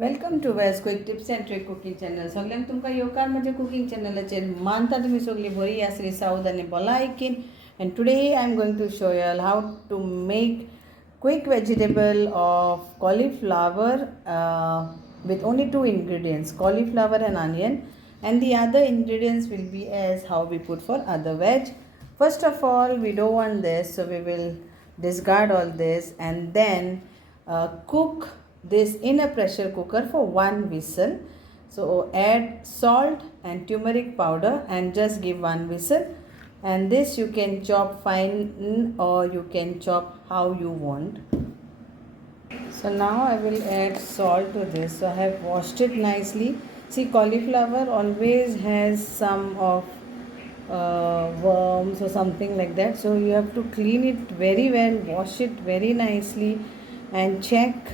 Welcome to veg quick tips and trick cooking channel. सगळ्यांक तुमकां येवकार म्हज्या कुकिंग चॅनलाचेर. मानता तुमी सगळीं बरी आसली, सावध आनी भलायकीन. And today I am going to show you all how to make quick vegetable of cauliflower with only two ingredients, cauliflower and onion, and the other ingredients will be as how we put for other veg. First of all, we don't want this, so we will discard all this and then cook this in a pressure cooker for one whistle. So add salt and turmeric powder and just give one whistle, and this you can chop fine or you can chop how you want. So now I will add salt to this. So I have washed it nicely. See, cauliflower always has some of worms or something like that, so you have to clean it very well, wash it very nicely and check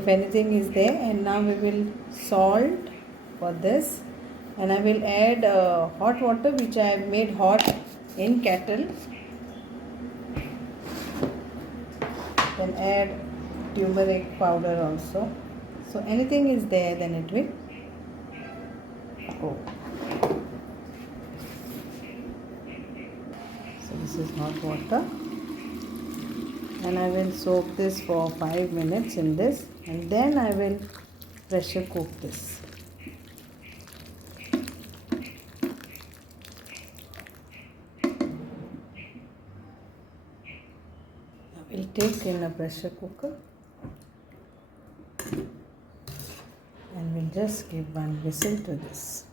if anything is there. And now we will salt for this, and I will add hot water which I have made hot in kettle. Then add turmeric powder also. So anything is there, then it will go. So this is hot water, and I will soak this for 5 minutes in this, and then I will pressure cook this. I will take in a pressure cooker and we'll just give one whistle to this.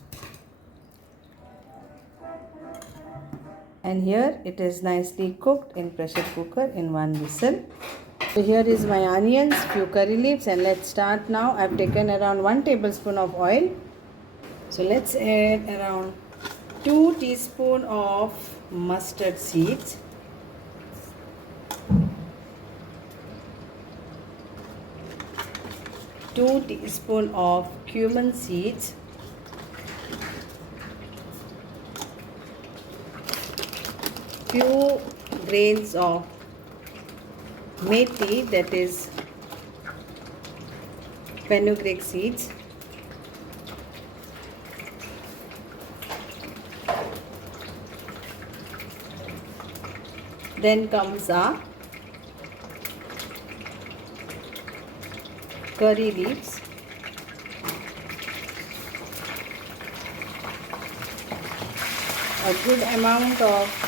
And here it is nicely cooked in pressure cooker in one whistle. So here is my onions, few curry leaves, and let's start now. I've taken around 1 tablespoon of oil. So let's add around 2 teaspoon of mustard seeds. 2 teaspoon of cumin seeds. Few grains of methi, that is fenugreek seeds. Then comes our curry leaves, a good amount of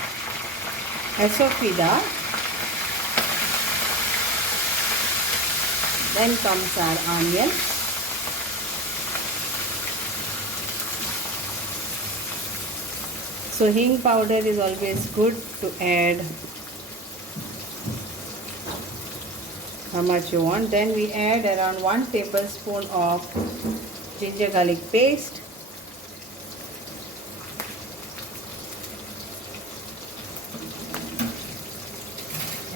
Asafoetida. Then comes our onion. So hing powder is always good to add how much you want. Then we add around 1 tablespoon of ginger garlic paste.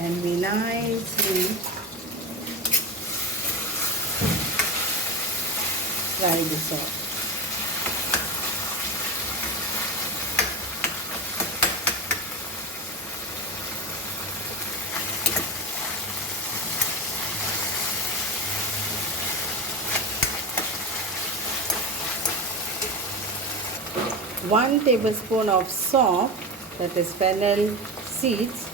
And we nicely fry this off. One tablespoon of saunf, that is fennel seeds.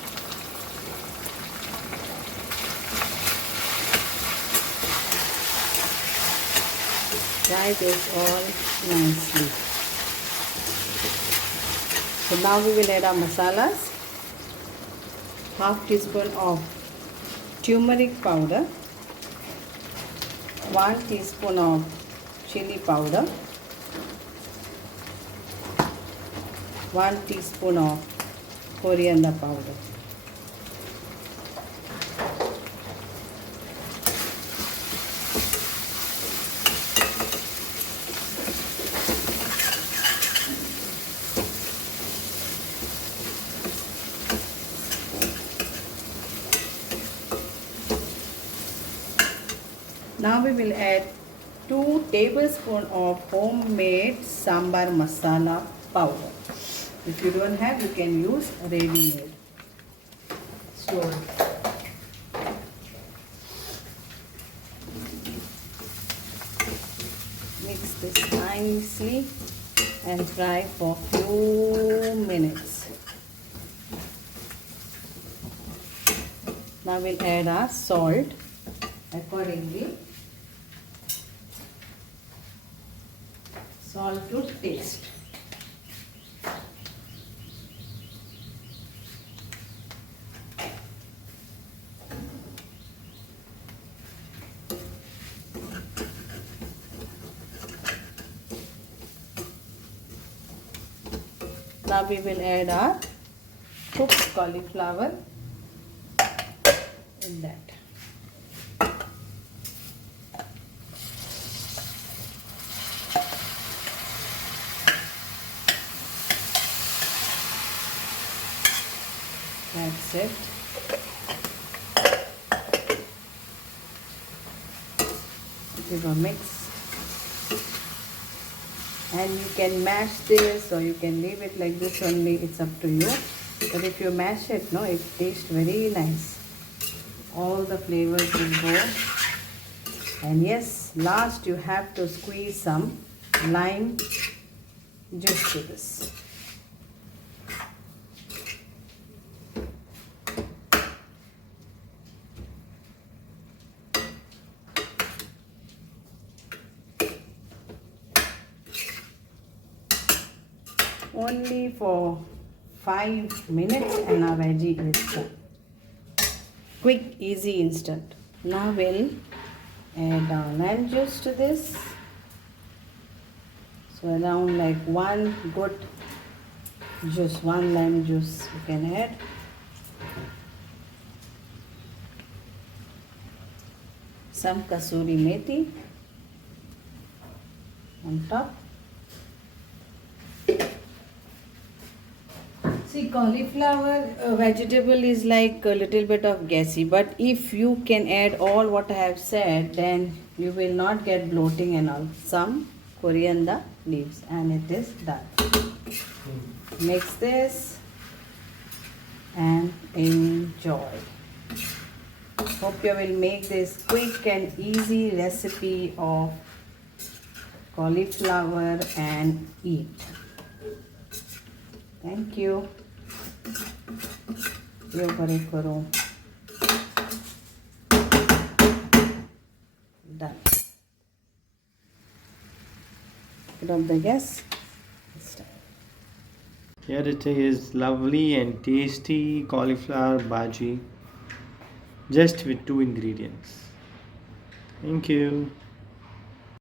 Fry this all nicely. So now we will add our masalas. Half teaspoon of turmeric powder, 1 teaspoon of chilli powder, 1 teaspoon of coriander powder. Now we will add 2 tablespoons of homemade Sambar masala powder. If you don't have, you can use ready-made. So this nicely and fry for few minutes. Now we'll add our salt accordingly. Salt to taste. Now we will add our cooked cauliflower in that. That's it. Give a mix. And you can mash this or you can leave it like this only, it's up to you. But if you mash it, no, it tastes very nice. All the flavors will go. And yes, last you have to squeeze some lime juice to this. Only for 5 minutes and our veggie is done. Quick, easy, instant. Now we'll add our lime juice to this. So around like one good juice, one lime juice you can add. Some Kasuri Methi on top. See, cauliflower vegetable is like a little bit of gassy, but if you can add all what I have said, then you will not get bloating and all. Some coriander leaves and it is done. Mix this and enjoy. Hope you will make this quick and easy recipe of cauliflower and eat. Thank you. Yo bade karo. Done. Put up the gas. Here it is, lovely and tasty cauliflower bhaji, just with 2 ingredients. Thank you.